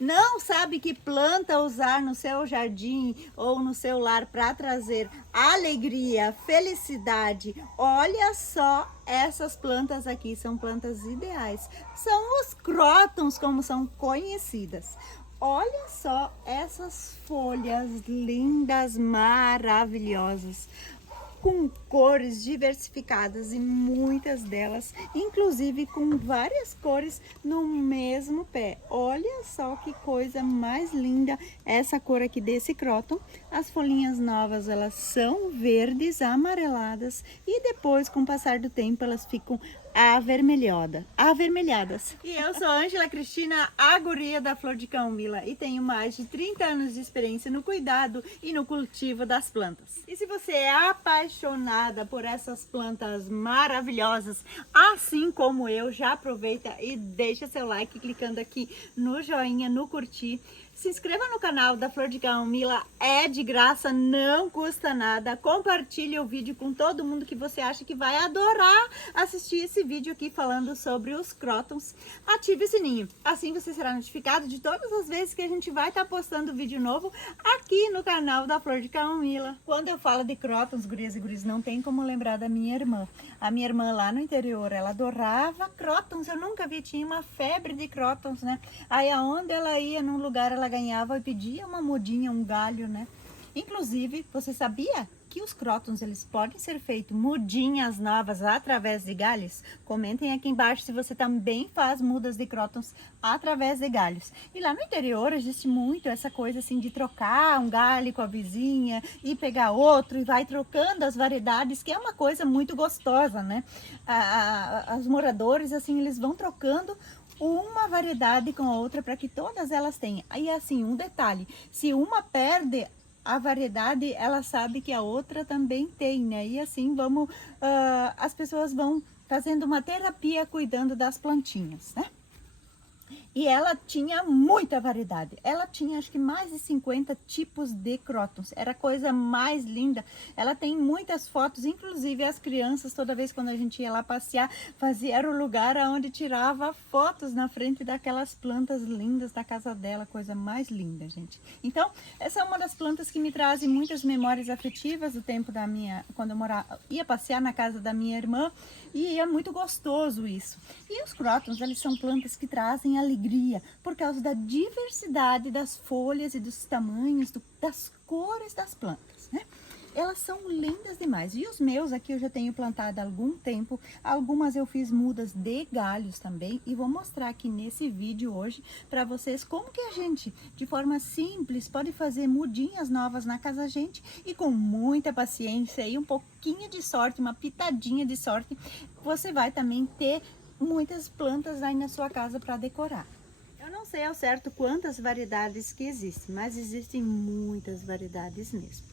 Não sabe que planta usar no seu jardim ou no seu lar para trazer alegria, felicidade? Olha só essas plantas aqui, são plantas ideais. São os crótons, como são conhecidas. Olha só essas folhas lindas, maravilhosas, com cores diversificadas e muitas delas, inclusive com várias cores no mesmo pé. Olha só que coisa mais linda essa cor aqui desse cróton. As folhinhas novas, elas são verdes, amareladas e depois, com o passar do tempo, elas ficam avermelhadas. E eu sou Ângela Cristina, a guria da Flor de Camomila, e tenho mais de 30 anos de experiência no cuidado e no cultivo das plantas. E se você é apaixonada por essas plantas maravilhosas, assim como eu, já aproveita e deixa seu like clicando aqui no joinha, no curtir. Se inscreva no canal da Flor de Camomila, é de graça, não custa nada. Compartilhe o vídeo com todo mundo que você acha que vai adorar assistir esse vídeo aqui falando sobre os crótons. Ative o sininho, assim você será notificado de todas as vezes que a gente vai estar postando vídeo novo aqui no canal da Flor de Camomila. Quando eu falo de crótons, gurias e guris, não tem como lembrar da minha irmã. A minha irmã lá no interior, ela adorava crótons, eu nunca vi, tinha uma febre de crótons, né? Aí aonde ela ia, num lugar, ela ganhava e pedia uma mudinha, um galho, né? Inclusive, você sabia que os crótons, eles podem ser feitos mudinhas novas através de galhos? Comentem aqui embaixo se você também faz mudas de crótons através de galhos. E lá no interior existe muito essa coisa assim de trocar um galho com a vizinha e pegar outro e vai trocando as variedades, que é uma coisa muito gostosa, né? Os moradores, assim, eles vão trocando uma variedade com a outra para que todas elas tenham. Aí assim, um detalhe, se uma perde a variedade, ela sabe que a outra também tem, né? E assim vamos, as pessoas vão fazendo uma terapia cuidando das plantinhas, né? E ela tinha muita variedade. Ela tinha acho que mais de 50 tipos de crótons. Era a coisa mais linda. Ela tem muitas fotos, inclusive as crianças, toda vez quando a gente ia lá passear, era o lugar onde tirava fotos na frente daquelas plantas lindas da casa dela. Coisa mais linda, gente. Então, essa é uma das plantas que me trazem muitas memórias afetivas do tempo da minha, quando eu ia passear na casa da minha irmã, e é muito gostoso isso. E os crótons, eles são plantas que trazem alegria por causa da diversidade das folhas e dos tamanhos, das cores das plantas, né? Elas são lindas demais. E os meus aqui eu já tenho plantado há algum tempo. Algumas eu fiz mudas de galhos também. E vou mostrar aqui nesse vídeo hoje para vocês como que a gente, de forma simples, pode fazer mudinhas novas na casa da gente. E com muita paciência e um pouquinho de sorte, uma pitadinha de sorte, você vai também ter muitas plantas aí na sua casa para decorar. Eu não sei ao certo quantas variedades que existem, mas existem muitas variedades mesmo.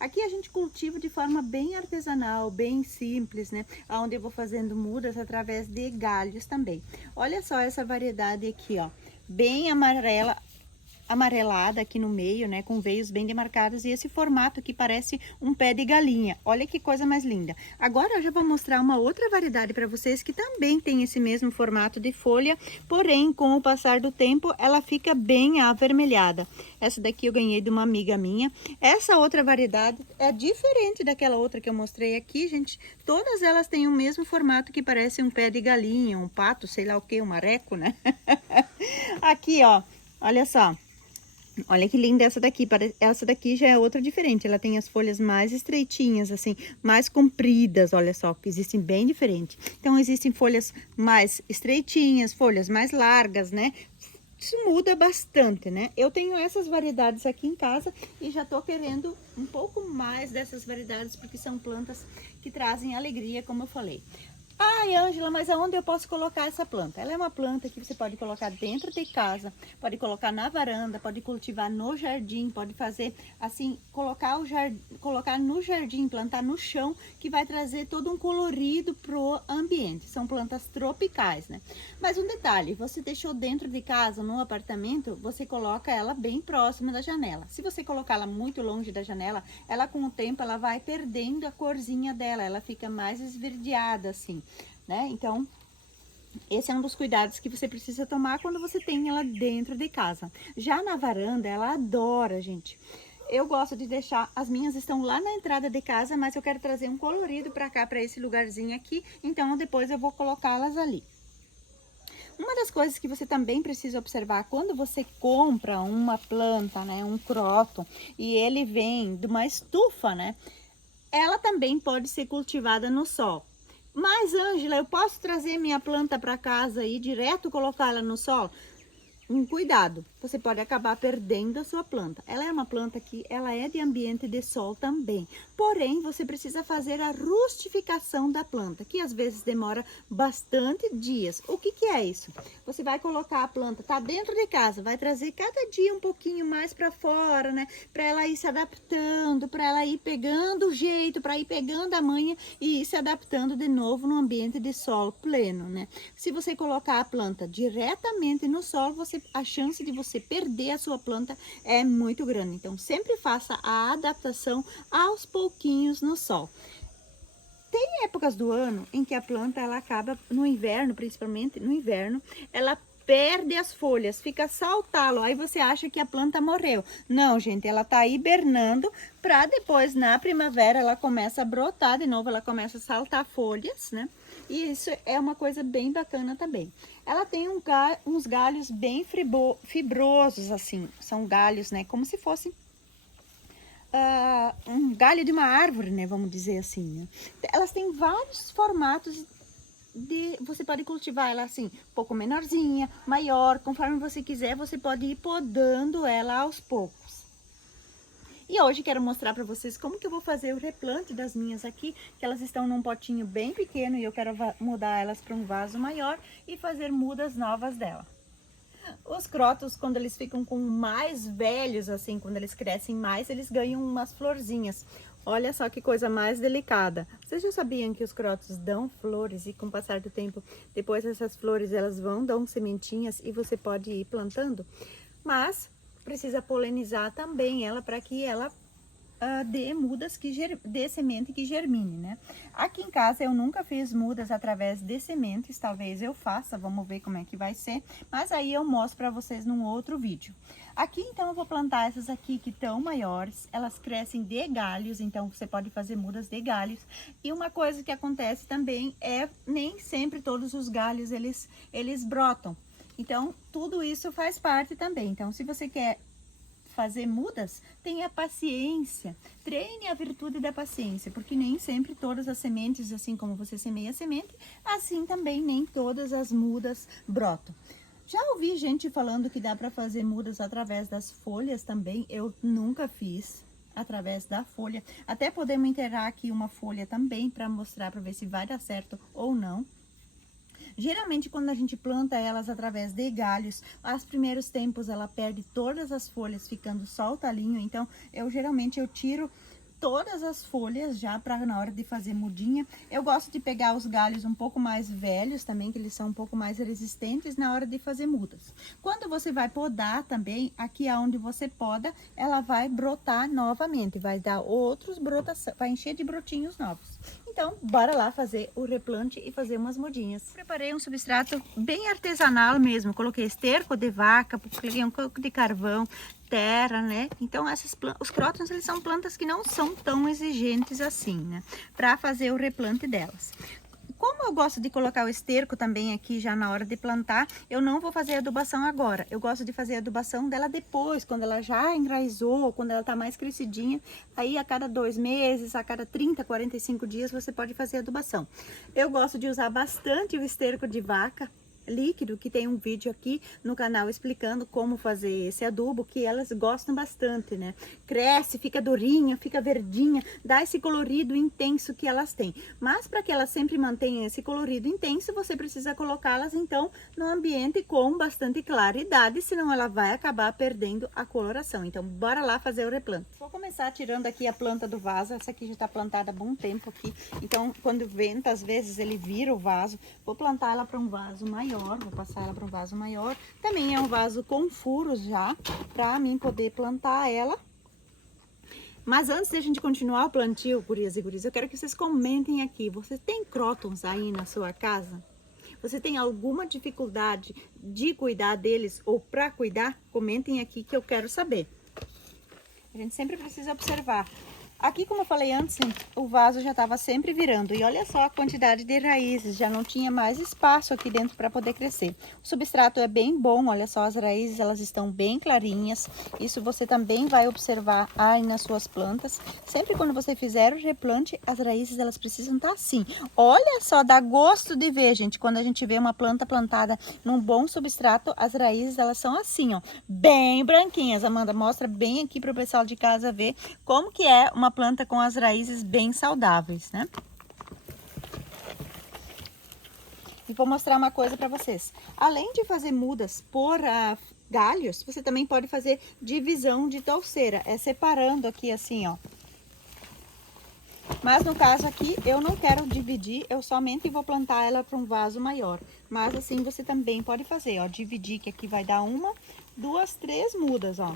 Aqui a gente cultiva de forma bem artesanal, bem simples, né? Onde eu vou fazendo mudas através de galhos também. Olha só essa variedade aqui, ó, bem amarelada aqui no meio, né, com veios bem demarcados, e esse formato que parece um pé de galinha. Olha que coisa mais linda. Agora eu já vou mostrar uma outra variedade para vocês que também tem esse mesmo formato de folha, porém com o passar do tempo ela fica bem avermelhada. Essa daqui eu ganhei de uma amiga minha. Essa outra variedade é diferente daquela outra que eu mostrei aqui, gente. Todas elas têm o mesmo formato que parece um pé de galinha, um pato, sei lá o que, um mareco, né? Aqui, ó, olha só. Olha que linda essa daqui. Essa daqui já é outra diferente. Ela tem as folhas mais estreitinhas, assim, mais compridas. Olha só, que existem bem diferentes. Então, existem folhas mais estreitinhas, folhas mais largas, né? Isso muda bastante, né? Eu tenho essas variedades aqui em casa e já tô querendo um pouco mais dessas variedades, porque são plantas que trazem alegria, como eu falei. Ai, Ângela, mas aonde eu posso colocar essa planta? Ela é uma planta que você pode colocar dentro de casa, pode colocar na varanda, pode cultivar no jardim, pode fazer assim, colocar no jardim, plantar no chão, que vai trazer todo um colorido pro ambiente. São plantas tropicais, né? Mas um detalhe, você deixou dentro de casa, no apartamento, você coloca ela bem próxima da janela. Se você colocar ela muito longe da janela, ela com o tempo ela vai perdendo a corzinha dela, ela fica mais esverdeada assim, né? Então, Esse é um dos cuidados que você precisa tomar quando você tem ela dentro de casa. Já na varanda, ela adora, gente. Eu gosto de deixar, as minhas estão lá na entrada de casa, mas eu quero trazer um colorido para cá, para esse lugarzinho aqui. Então, depois eu vou colocá-las ali. Uma das coisas que você também precisa observar quando você compra uma planta, né, um croton, e ele vem de uma estufa, né, ela também pode ser cultivada no sol. Mas, Ângela, eu posso trazer minha planta para casa e direto colocá-la no sol? Cuidado, você pode acabar perdendo a sua planta. Ela é uma planta que ela é de ambiente de sol também. Porém, você precisa fazer a rustificação da planta, que às vezes demora bastante dias. O que que é isso? Você vai colocar a planta, tá dentro de casa, vai trazer cada dia um pouquinho mais para fora, né? Para ela ir se adaptando, para ela ir pegando o jeito, para ir pegando a manha e ir se adaptando de novo no ambiente de sol pleno, né? Se você colocar a planta diretamente no sol, a chance de você perder a sua planta é muito grande. Então, sempre faça a adaptação aos pouquinhos no sol. Tem épocas do ano em que a planta ela acaba, no inverno, principalmente no inverno, ela perde as folhas, fica só o talo, aí você acha que a planta morreu. Não, gente, ela tá hibernando para depois, na primavera, ela começa a brotar de novo, ela começa a saltar folhas, né? E isso é uma coisa bem bacana também. Ela tem uns galhos bem fibrosos, assim, são galhos, né, como se fosse um galho de uma árvore, né, vamos dizer assim, né? Elas têm vários formatos você pode cultivar ela assim, um pouco menorzinha, maior, conforme você quiser, você pode ir podando ela aos poucos. E hoje quero mostrar para vocês como que eu vou fazer o replante das minhas aqui, que elas estão num potinho bem pequeno e eu quero mudar elas para um vaso maior e fazer mudas novas dela. Os crotos, quando eles ficam com mais velhos, assim, quando eles crescem mais, eles ganham umas florzinhas. Olha só que coisa mais delicada. Vocês já sabiam que os crotos dão flores e com o passar do tempo, depois essas flores elas vão dar sementinhas e você pode ir plantando? Mas precisa polinizar também ela para que ela dê mudas dê semente que germine, né? Aqui em casa eu nunca fiz mudas através de sementes, talvez eu faça, vamos ver como é que vai ser, mas aí eu mostro para vocês num outro vídeo. Aqui então eu vou plantar essas aqui que estão maiores, elas crescem de galhos, então você pode fazer mudas de galhos. E uma coisa que acontece também é nem sempre todos os galhos eles brotam. Então tudo isso faz parte também. Então se você quer fazer mudas, tenha paciência, treine a virtude da paciência, porque nem sempre todas as sementes, assim como você semeia a semente, assim também nem todas as mudas brotam. Já ouvi gente falando que dá para fazer mudas através das folhas também, eu nunca fiz através da folha. Até podemos enterrar aqui uma folha também para mostrar, para ver se vai dar certo ou não. Geralmente, quando a gente planta elas através de galhos, os primeiros tempos ela perde todas as folhas, ficando só o talinho. Então, geralmente eu tiro todas as folhas já para na hora de fazer mudinha. Eu gosto de pegar os galhos um pouco mais velhos também, que eles são um pouco mais resistentes na hora de fazer mudas. Quando você vai podar também, aqui aonde você poda, ela vai brotar novamente, vai dar outros brotações, vai encher de brotinhos novos. Então, bora lá fazer o replante e fazer umas mudinhas. Preparei um substrato bem artesanal mesmo. Coloquei esterco de vaca, coloquei um pouco de carvão, terra, né? Então, os crótons, eles são plantas que não são tão exigentes assim, né? Para fazer o replante delas. Como eu gosto de colocar o esterco também aqui já na hora de plantar, eu não vou fazer adubação agora. Eu gosto de fazer a adubação dela depois, quando ela já enraizou, quando ela tá mais crescidinha. Aí a cada 2 meses, a cada 30, 45 dias você pode fazer adubação. Eu gosto de usar bastante o esterco de vaca líquido, que tem um vídeo aqui no canal explicando como fazer esse adubo, que elas gostam bastante, né? Cresce, fica durinha, fica verdinha, dá esse colorido intenso que elas têm. Mas para que elas sempre mantenham esse colorido intenso, você precisa colocá-las então no ambiente com bastante claridade, senão ela vai acabar perdendo a coloração. Então bora lá fazer o replante. Vou começar tirando aqui a planta do vaso. Essa aqui já está plantada há bom tempo aqui, então quando venta, às vezes ele vira o vaso. Vou plantar ela para um vaso maior. Vou passar ela para um vaso maior. Também é um vaso com furos já, para mim poder plantar ela. Mas antes de a gente continuar o plantio, gurias e guris, eu quero que vocês comentem aqui. Você tem crótons aí na sua casa? Você tem alguma dificuldade de cuidar deles ou para cuidar? Comentem aqui que eu quero saber. A gente sempre precisa observar. Aqui, como eu falei antes, o vaso já estava sempre virando. E olha só a quantidade de raízes, já não tinha mais espaço aqui dentro para poder crescer. O substrato é bem bom, olha só, as raízes elas estão bem clarinhas. Isso você também vai observar aí nas suas plantas. Sempre quando você fizer o replante, as raízes elas precisam estar assim. Olha só, dá gosto de ver, gente, quando a gente vê uma planta plantada num bom substrato, as raízes elas são assim, ó, bem branquinhas. Amanda, mostra bem aqui para o pessoal de casa ver como que é uma planta com as raízes bem saudáveis, né? E vou mostrar uma coisa para vocês. Além de fazer mudas por galhos, você também pode fazer divisão de touceira. É separando aqui assim, ó. Mas no caso aqui, eu não quero dividir, eu somente vou plantar ela para um vaso maior. Mas assim você também pode fazer, ó. Dividir, que aqui vai dar uma, duas, três mudas, ó.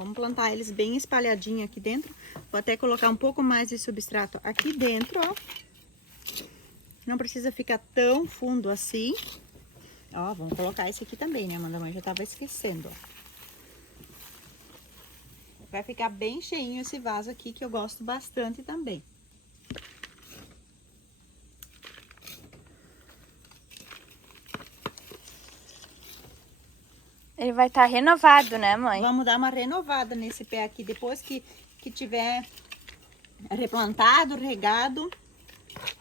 Vamos plantar eles bem espalhadinho aqui dentro. Vou até colocar um pouco mais de substrato aqui dentro, ó. Não precisa ficar tão fundo assim. Ó, vamos colocar esse aqui também, né, Amanda? Mãe já tava esquecendo, ó. Vai ficar bem cheinho esse vaso aqui, que eu gosto bastante também. Ele vai estar renovado, né, mãe? Vamos dar uma renovada nesse pé aqui, depois que tiver replantado, regado.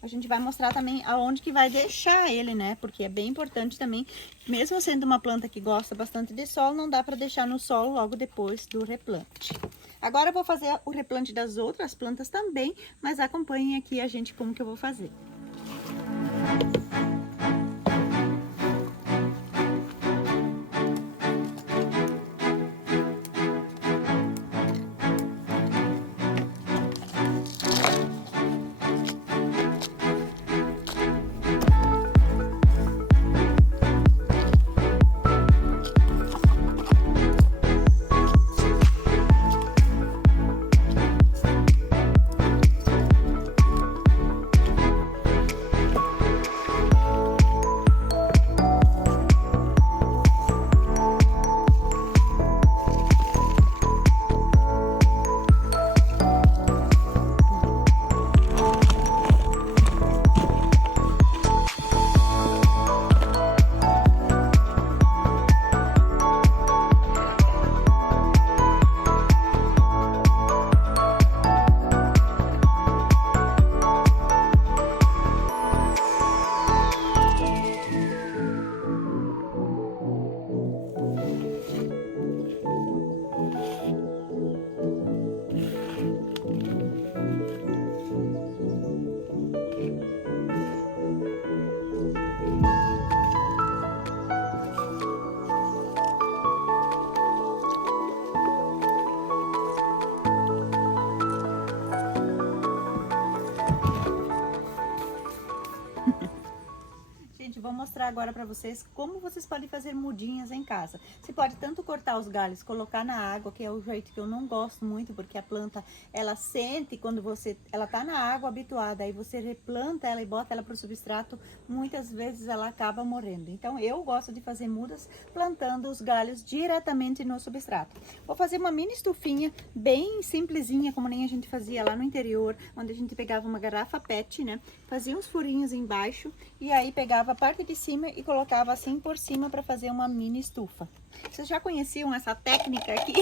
A gente vai mostrar também aonde que vai deixar ele, né? Porque é bem importante também, mesmo sendo uma planta que gosta bastante de sol, não dá para deixar no sol logo depois do replante. Agora eu vou fazer o replante das outras plantas também, mas acompanhem aqui a gente como que eu vou fazer. Vou mostrar agora para vocês como vocês podem fazer mudinhas em casa. Você pode tanto cortar os galhos, colocar na água, que é o jeito que eu não gosto muito, porque a planta, ela sente quando ela tá na água habituada, aí você replanta ela e bota ela para o substrato, muitas vezes ela acaba morrendo. Então eu gosto de fazer mudas plantando os galhos diretamente no substrato. Vou fazer uma mini estufinha bem simplesinha, como nem a gente fazia lá no interior, onde a gente pegava uma garrafa PET, né? Fazia uns furinhos embaixo e aí pegava a parte de cima e colocava assim por cima para fazer uma mini estufa. Vocês já conheciam essa técnica aqui?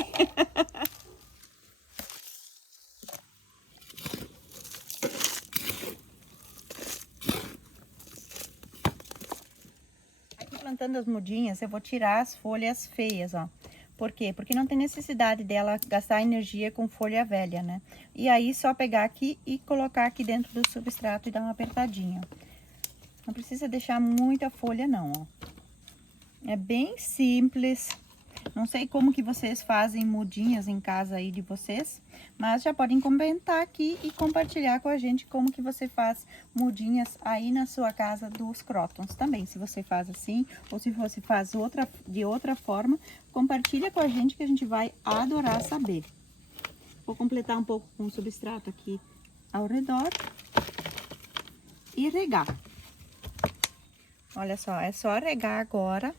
Aqui plantando as mudinhas, eu vou tirar as folhas feias, ó. Por quê? Porque não tem necessidade dela gastar energia com folha velha, né? E aí só pegar aqui e colocar aqui dentro do substrato e dar uma apertadinha. Não precisa deixar muita folha não, ó. É bem simples. Não sei como que vocês fazem mudinhas em casa aí de vocês, mas já podem comentar aqui e compartilhar com a gente como que você faz mudinhas aí na sua casa dos crótons também. Se você faz assim ou se você faz de outra forma, compartilha com a gente que a gente vai adorar saber. Vou completar um pouco com o substrato aqui ao redor e regar. Olha só, é só regar agora.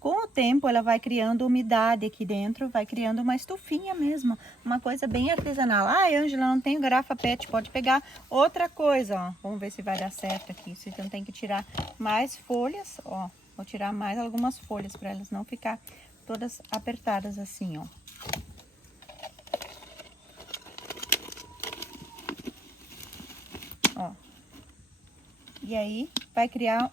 Com o tempo, ela vai criando umidade aqui dentro, vai criando uma estufinha mesmo, uma coisa bem artesanal. Ah, Ângela, não tenho garrafa PET, pode pegar outra coisa, ó. Vamos ver se vai dar certo aqui. Você então tem que tirar mais folhas, ó. Vou tirar mais algumas folhas para elas não ficar todas apertadas assim, ó. Ó. E aí, vai criar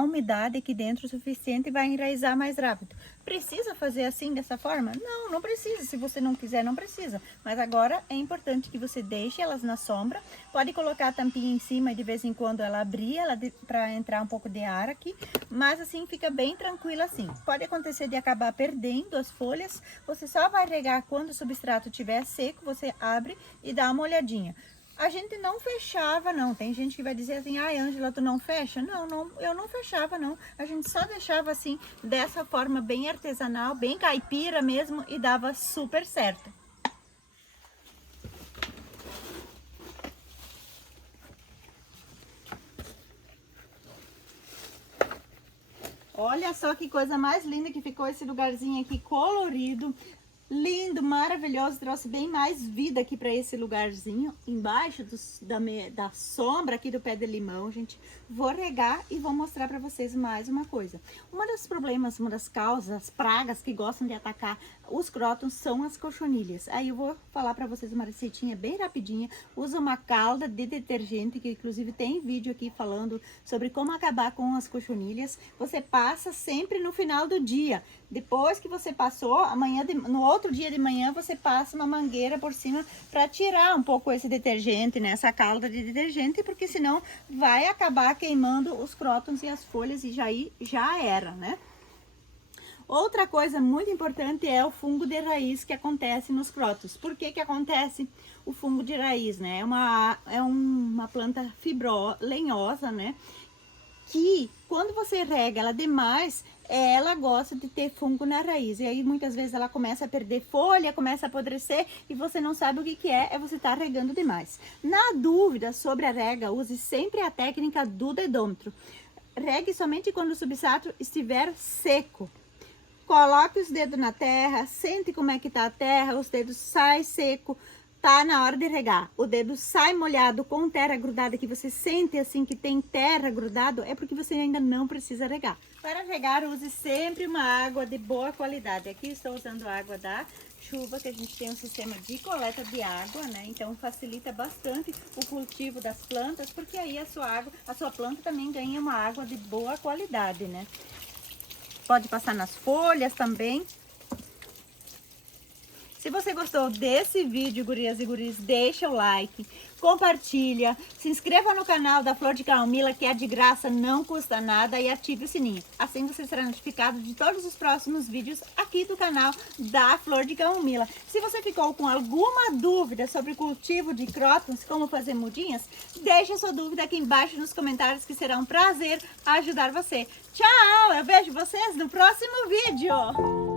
umidade aqui dentro o suficiente e vai enraizar mais rápido. Precisa fazer assim, dessa forma? Não, não precisa. Se você não quiser, não precisa. Mas agora é importante que você deixe elas na sombra. Pode colocar a tampinha em cima e de vez em quando ela abrir, para entrar um pouco de ar aqui. Mas assim, fica bem tranquilo assim. Pode acontecer de acabar perdendo as folhas. Você só vai regar quando o substrato estiver seco. Você abre e dá uma olhadinha. A gente não fechava, não. Tem gente que vai dizer assim, ai, Ângela, tu não fecha? Não, eu não fechava, não. A gente só deixava assim, dessa forma bem artesanal, bem caipira mesmo, e dava super certo. Olha só que coisa mais linda que ficou esse lugarzinho aqui, colorido. Lindo, maravilhoso, trouxe bem mais vida aqui para esse lugarzinho, embaixo da sombra aqui do pé de limão, gente. Vou regar e vou mostrar para vocês mais uma coisa. Uma dos problemas, uma das causas, as pragas que gostam de atacar os crótons são as cochonilhas. Aí eu vou falar para vocês uma receitinha bem rapidinha. Usa uma calda de detergente, que inclusive tem vídeo aqui falando sobre como acabar com as cochonilhas. Você passa sempre no final do dia. Depois que você passou, no outro dia de manhã, você passa uma mangueira por cima para tirar um pouco esse detergente, né? Essa calda de detergente, porque senão vai acabar queimando os crótons e as folhas e já era, né? Outra coisa muito importante é o fungo de raiz que acontece nos crótons. Por que acontece o fungo de raiz, né? É uma planta lenhosa, né? Que quando você rega ela demais, ela gosta de ter fungo na raiz. E aí muitas vezes ela começa a perder folha, começa a apodrecer e você não sabe o que é você tá regando demais. Na dúvida sobre a rega, use sempre a técnica do dedômetro. Regue somente quando o substrato estiver seco. Coloque os dedos na terra, sente como é que tá a terra, os dedos saem seco. Tá na hora de regar, o dedo sai molhado com terra grudada, que você sente assim que tem terra grudado, é porque você ainda não precisa regar. Para regar, use sempre uma água de boa qualidade. Aqui estou usando água da chuva, que a gente tem um sistema de coleta de água, né? Então facilita bastante o cultivo das plantas, porque aí a sua planta também ganha uma água de boa qualidade, né? Pode passar nas folhas também. Se você gostou desse vídeo, gurias e guris, deixa o like, compartilha, se inscreva no canal da Flor de Camomila, que é de graça, não custa nada, e ative o sininho. Assim você será notificado de todos os próximos vídeos aqui do canal da Flor de Camomila. Se você ficou com alguma dúvida sobre cultivo de crótons, como fazer mudinhas, deixa sua dúvida aqui embaixo nos comentários, que será um prazer ajudar você. Tchau! Eu vejo vocês no próximo vídeo!